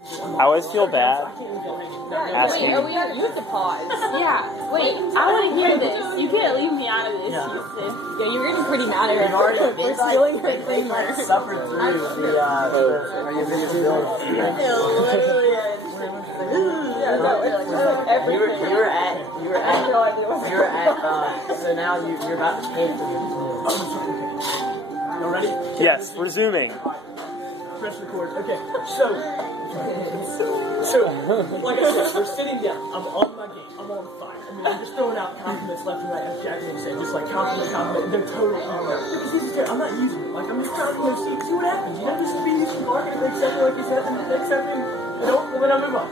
I always feel bad asking. Wait, you have to pause. Yeah. Wait, I want to hear this. You can't leave me out of this, Houston. Yeah, you're getting pretty mad at her for stealing her creamer. Suffered through so now you're about to pay for it. You ready? Yes, resuming. Press record. Okay, so like I said, we're sitting down. I'm on my game. I'm on fire. I mean, I'm just throwing out compliments left and right, as Jack said, just like compliment. They're totally because this is good. I'm not using it. Like I'm just trying to see what happens. You know, just be used to market and accept it like you said, and accept it. And then I move on.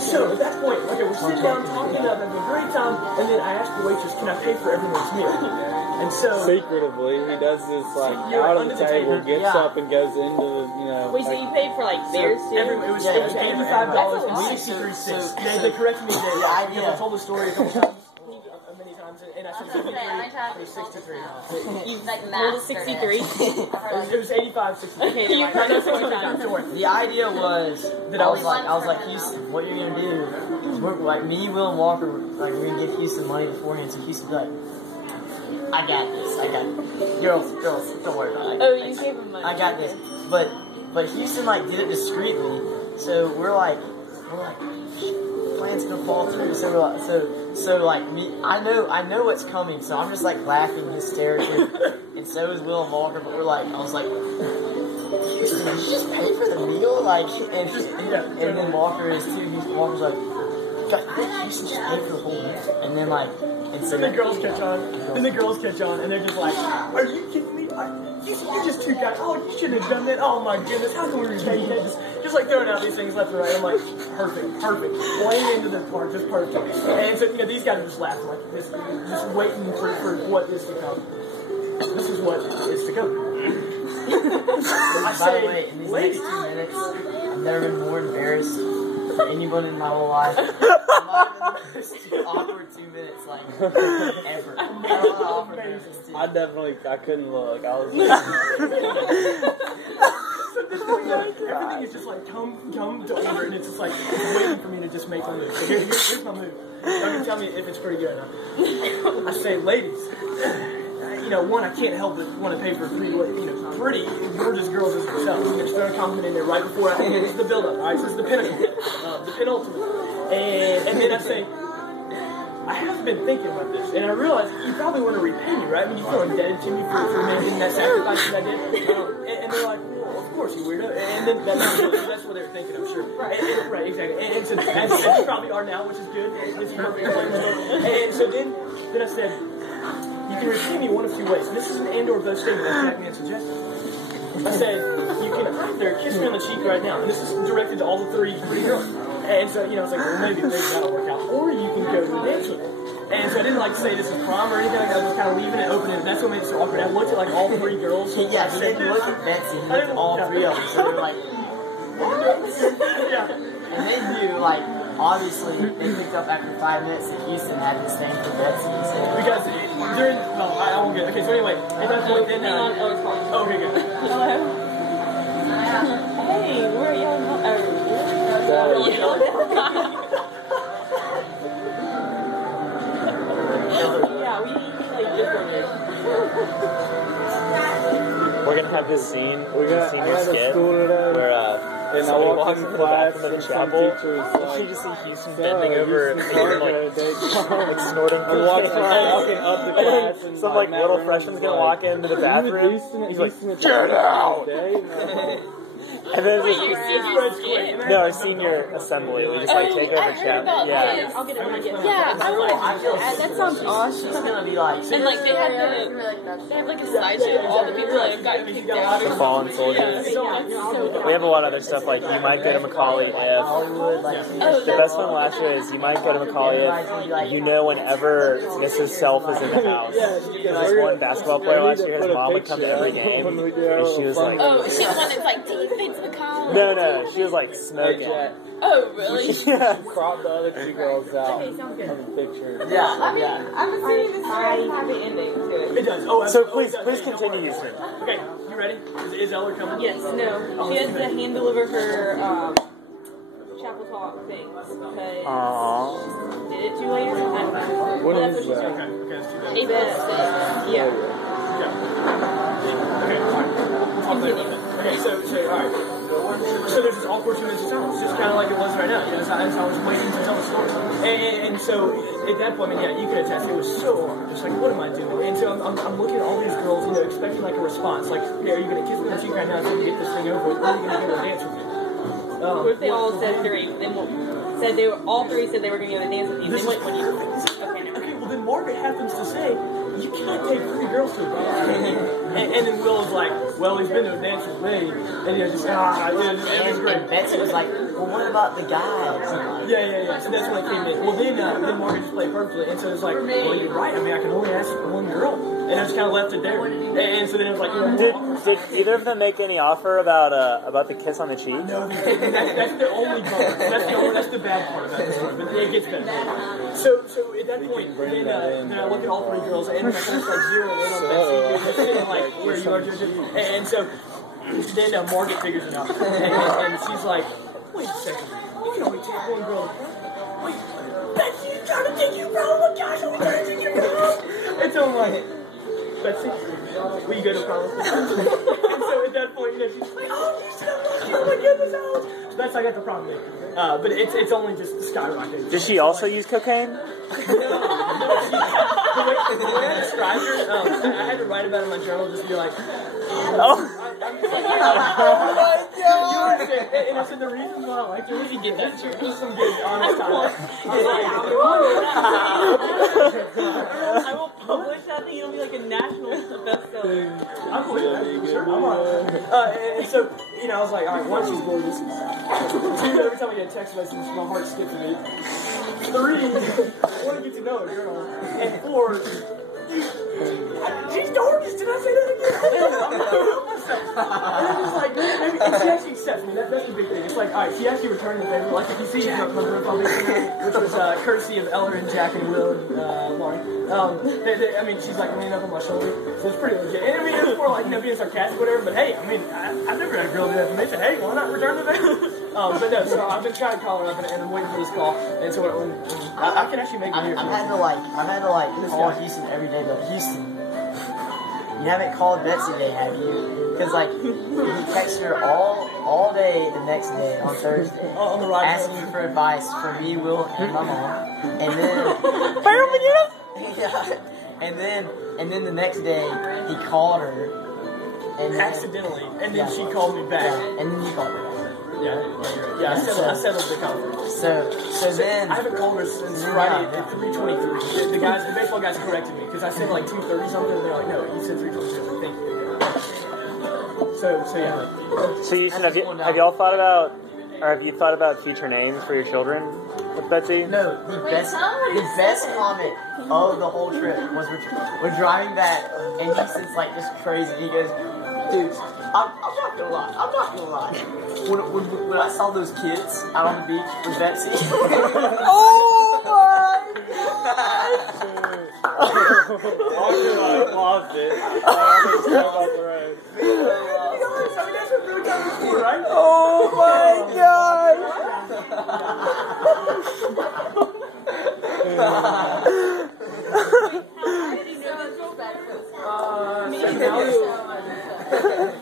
So at that point, okay, we're sitting down talking about having a great time, and then I ask the waitress, "Can I pay for everyone's meal?" And so secretively, he does this like out of the table, gets up and goes into the, Wait, so you paid for like beers too? It was $85 and 63 cents. They corrected me there. I told the story a couple times. Many times, and I said 63. It was 63. You like math 63? It was 85, 63. Okay, you heard so many times. The idea was that I was like, Houston, what you're gonna do is we're like me, Will, and Walker, like we're gonna get Houston money beforehand, so Houston be like, I got this. Girls, don't worry about it. Oh, you gave him money. I got this, but Houston like did it discreetly, so we're like. Plan's gonna fall through, so like me, I know what's coming, so I'm just like laughing hysterically, and so is Will and Walker, but I was like, Houston, did you just pay for the meal? Like, and then Walker is too, Walker's like, God, Houston just paid for the whole meal, and then like, and so the girls catch on, and they're just like, are you kidding me? You're just too kind. Oh, you shouldn't have done that. Oh my goodness, how can we repay you? Just like throwing out these things left and right. I'm like, perfect. Playing into their part, just perfect. And so, these guys are just laughing like this, just waiting for what is to come. This is what is to come. By the way, in these next 2 minutes, I've never been more embarrassed for anyone in my whole life. I'm not even the most awkward 2 minutes, like, ever. I couldn't look. I was like... Everything is just like, come to order, and it's just like, waiting for me to just make my move. So here's my move. Y'all can tell me if it's pretty good or not. I say, ladies, one, I can't help but want to pay for three, pretty gorgeous girls as themselves. And there's a compliment in there right before this is the build-up, alright? So this is the pinnacle, the penultimate. And then I say, I have been thinking about this, and I realize you probably want to repay me, right? I mean, you feel indebted to me for making that sacrifice that I did. And they're like, well, of course, you weirdo. And then that's what they're thinking, I'm sure. Right, exactly. And so, as you probably are now, which is good. This is perfect. And so then I said, you can repay me one of two ways. And this is an and or both statement that Jack Man suggested. I said, you can either kiss me on the cheek right now, and this is directed to all the three pretty girls. And so, it's like, well, maybe that'll work out. Or you can go to the dance with me. And so I didn't like say this is prom or anything like that. I was just kind of leaving it open, and that's what made it so awkward. I looked at like all three girls. Yeah, so they looked at Betsy, and looked at all three of them. So they're like, what? Yeah. And then like, obviously, they picked up after 5 minutes that Houston had this thing for Betsy. So because during, I won't get it. Okay, so anyway, at that point, then, okay, good. Hello. Hey, we're young. Yeah, we like different. We're gonna have this scene. I got a school today. Where and I walked into the bathroom of the chapel. You just see Houston bending over and like snorting. I'm walking up the class, and some like little freshman's gonna walk into the bathroom. He's like, "Get out!" And then no, senior assembly. We just like take over chapel. Yeah, I'll get it when I get. Yeah, that sounds awesome. It's gonna be like, and like they have like a slideshow of all the people that have gotten kicked out. The fallen soldiers. We have a lot of other stuff like you might go to Macaulay if the best one last year is you might go to Macaulay if whenever Mrs. Self is in the house. Because this one basketball player last year, his mom would come to every game, and she was like, oh, she was like, defense Macaulay. No, she was like smoking. Oh, really? Yeah. Crop the other two girls out. Okay, sounds good. On the picture. Yeah, I'm assuming this has a happy ending to it. It does. Oh, so please continue, Houston. Okay. You ready? Is Eller coming? Yes, no. She has to hand deliver her chapel talk things. Because Aww. did it too late or something? I don't know. What Well, is that's what she's that? doing. Okay, let's do that. Yeah. Okay, fine. We'll talk later about that. Okay, so alright. So there's this awkward 2 minutes of silence, just kind of like it was right now. You know, I was waiting to tell the story. And so at that point, I mean, yeah, you could attest, it was so hard. Just like, what am I doing? And so I'm looking at all these girls, you know, expecting like a response. Like, hey, are you going to kiss me on the cheek right now so we can get this thing over with? Or are you going to go to dance with me? What if they all said three? Then said they were all three said they were going to go to dance with you. Then what would you do? Okay, no. Okay, well then Margaret happens to say, you can't take 3 girls to a dance, can you? And then Will's like, well, he's been to a dance with me. And you know, just, it's great. And Betsy was like, well, what about the guys? Yeah. So that's when it came in. Well, then Margaret just played perfectly. And so it's like, well, you're right. I mean, I can only ask for 1 girl. And I just kind of left it there. And so then it was like, you know, Did either of them make any offer about the kiss on the cheek? no, that's the only part. That's the bad part about the story. But it gets better. So at that point, then I look at all 3 girls, and then I kind of start zeroing in on Betsy. You're sitting like where you are, Jojo. And so then Margaret figures it out. And she's like, wait a second. You can only take 1 girl. Wait, Betsy, you trying to take your prom? Oh my gosh, I'm trying to take your prom. And so I'm like, Betsy, will you go to prom? And so at that point, you know, she's like, oh, you so lucky. Oh my goodness, Alex. So that's how I got the prom date. But it's only just skyrocketed. Did she also use cocaine? The way I described her, I had to write about it in my journal just to be like, Oh. I'm just like, oh my God! And I said the reason why I liked her was you get that shit. Just some good honest time. I will publish that thing. It'll be like a national bestseller. I'm sure. I'm on it. And so, you know, I was like, all right, 1, she's gorgeous. 2, every time I get a text message, my heart skips a beat. 3, I want to get to know a girl. And 4, she's gorgeous. Did I say that again? I'm not going to help myself. And I'm just like, maybe she actually accepts me. That's the big thing. It's like, all right, she actually returned the favor. Like, if you see my profile picture, which was courtesy of Eller and Jack and Will and Lauren. I mean, she's like leaning up on my shoulder, so it's pretty legit. And I mean, it was more like, you know, being sarcastic, whatever. But hey, I mean, I've never had a girl do that to me. So hey, why not return the favor? But no, so I've been trying to call her up, and I'm waiting for this call. And so when I can actually make it here. I've had to call Houston every day, but Houston, you haven't called Betsy Day, have you? Because like he texted her all day the next day on Thursday, on the ride asking for advice from me, Will, and my mom, and then and then the next day he called her, and then, accidentally, and then she called me back, and then you called her. Yeah. I settled the conference. So then I haven't called her since Friday at 3:23. The baseball guys corrected me because I said like 2:30 something, and they're like, no, you said 3:22. I was like, thank you. So yeah. So Houston, have y'all thought about, or have you thought about future names for your children with Betsy? No, the best comment of the whole trip was we're driving back, and Houston's like just crazy. He goes, dude, I'm not gonna lie. When I saw those kids out on the beach with Betsy, oh my God! I lost it. I almost drove off the road. I mean, that's what really got me for, right? Oh my God!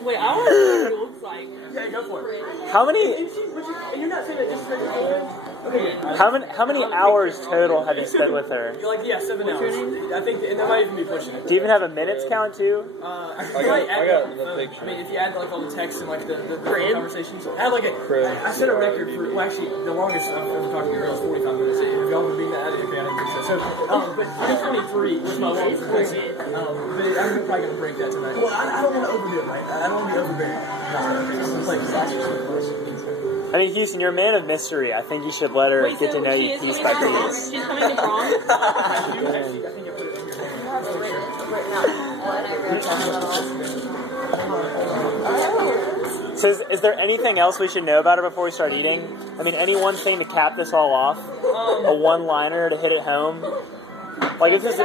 Wait, I want to see what it looks like. Yeah, go for it. How many? And you're not saying that just because okay. How many hours total have you spent with her? Like 7 hours. I think, and that might even be pushing it. Do you even have a minutes count too? I got the picture. I mean, if you add like all the texts and like the conversations, I had like I set a record for. Well, actually, the longest I've ever talked to a girl is 45 minutes. If y'all would be that, okay, I didn't think so. But 3:23 was my longest. But I'm probably gonna break that tonight. Well, I don't want to overdo it, right? I don't want to be overbearing. It's like I mean, Houston, you're a man of mystery. I think you should let her get to know you piece by piece. She's coming to prom? I think I put it here. So is there anything else we should know about her before we start eating? I mean, any one thing to cap this all off? A one-liner to hit it home? Like if this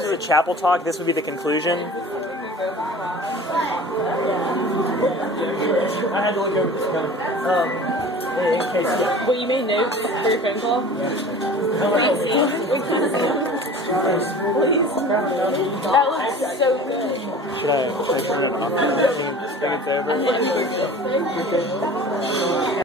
is a chapel talk, this would be the conclusion. I had to look over this gun. In case. Well, you made notes for your phone call? Yeah. Please see. Please. That looks so good. Should I turn it off? I think it's over.